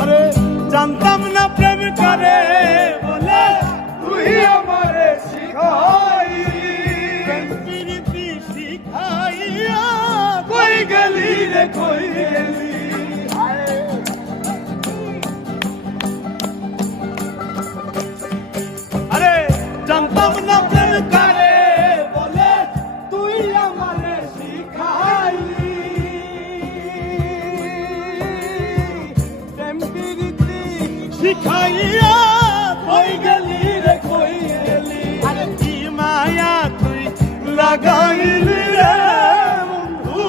আরে জানতাম না প্রেম করে বলে তুই আমারে শিখাইলি, প্রেম প্রীতি শিখাইয়া কই গেলি রে কই গেলি। আরে জানতাম না প্রেম করে বলে তুই আমারে শিখাইলি, প্রেম প্রীতি শিখাইয়া কই গেলি রে কই গেলি। আরে কি মায়া তুই লাগাইলি রে বন্ধু,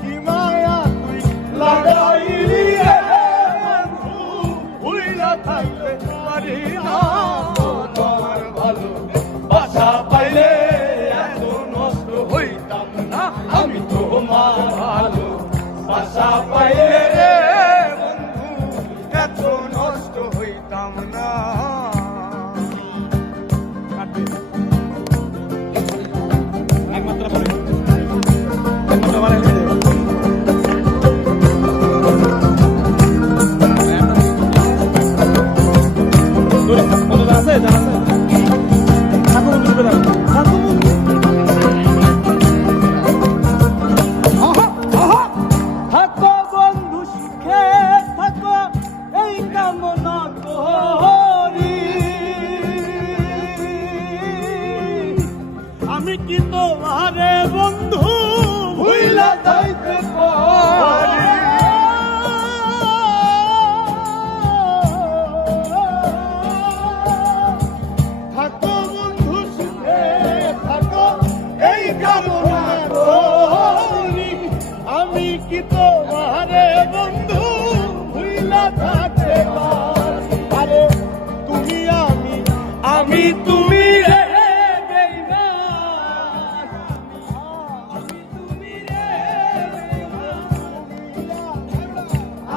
কি মায়া তুই লাগাইলি রে বন্ধু, ভুইলা থাকতে পারি না তোমার ভালো বাসা পাইলে এত নষ্ট হইতাম না আমি তোমার ভালো বাসা পাইলে রে বন্ধু এত নষ্ট হইতাম না। একমাত্র পরে একমাত্র মানে আছে জানা আছে ঠাকুর বুঝবে না ঠাকুর থাকো বন্ধু সুখে থাকো এই কামনা করি, আমি কি তোমারে বন্ধু ভুইলা যাইতে পারি। থাকো বন্ধু সুখে থাকো এই কামনা করি, আমি কি তোমারে বন্ধু ভুইলা থাকতে পারি। আরে তুমি আমি আমি তুমি রে বেঈমান, আমি তুমি রে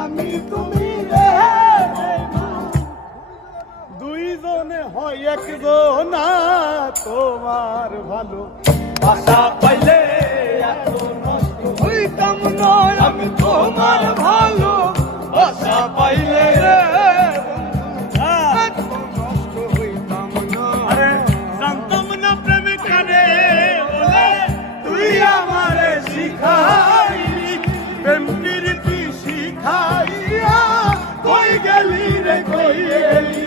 আমি তুমি রে বেঈমান, দুইজনে হয় একজন তোমার ভালো বাসা পাইলে এত নষ্ট হইতাম না আমি তোমার ভালো বাসা পাইলে রে এত নষ্ট হইতাম না। আরে জানতাম না প্রেম করে বলে তুই আমারে শিখাইলি, প্রেম প্রীতি শিখাইয়া কই গেলি রে কই গেলি।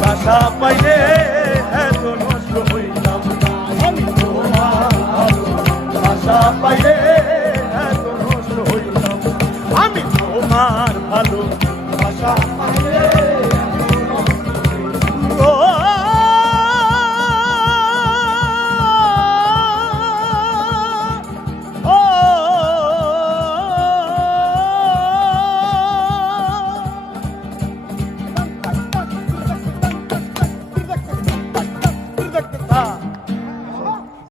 বাসা পাইলে এত নষ্ট হইতাম না আমি তোমার ভালো বাসা পাইলে এত নষ্ট হইতাম আমি তোমার ভালো বাসা পাইলে